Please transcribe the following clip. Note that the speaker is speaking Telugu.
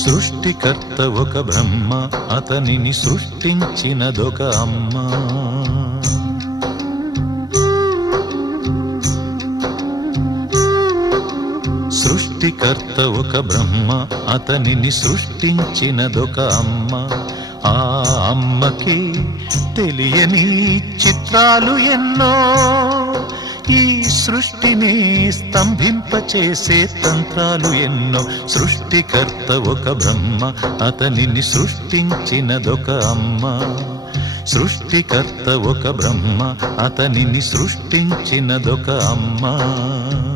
సృష్టికర్త ఒక బ్రహ్మ, అతనిని సృష్టించినదొక అమ్మ. సృష్టికర్త ఒక బ్రహ్మ, అతనిని సృష్టించినదొక అమ్మ. ఆ అమ్మకి తెలియని చిత్రాలు ఎన్నో, ఈ సృష్టిని స్తంభింపచేసే తంత్రాలు ఎన్నో. సృష్టికర్త ఒక బ్రహ్మ, అతనిని సృష్టించినదొక అమ్మ. సృష్టికర్త ఒక బ్రహ్మ, అతనిని సృష్టించినదొక అమ్మ.